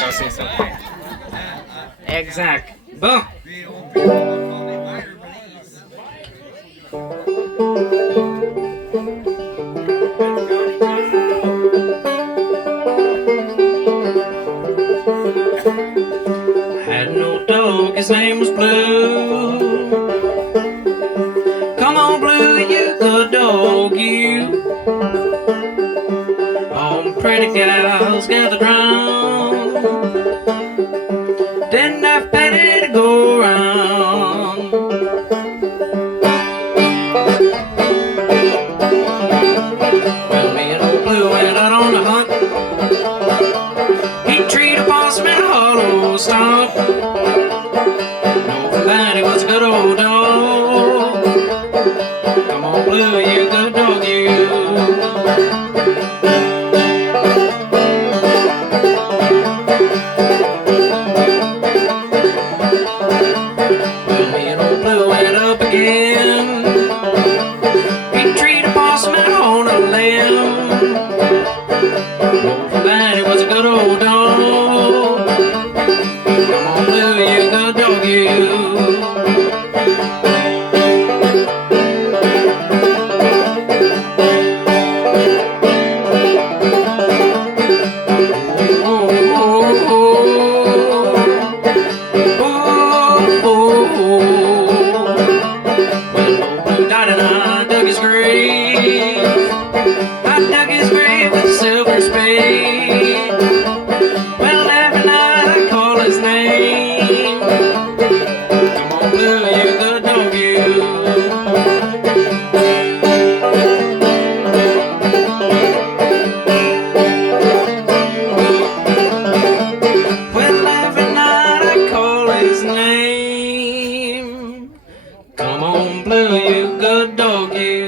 ça, c'est ça. Exact. Bon. Had no dog, his name was Blue. Come on, Blue, you good dog, you. All pretty gals gather round. Didn't have penny to go round. Well, me and old Blue went out on a hunt. He treated a possum in a hollow stump. No, for that he was a good old dog. Come on, Blue, you good dog, you. Come on, Blue, you good dog, you.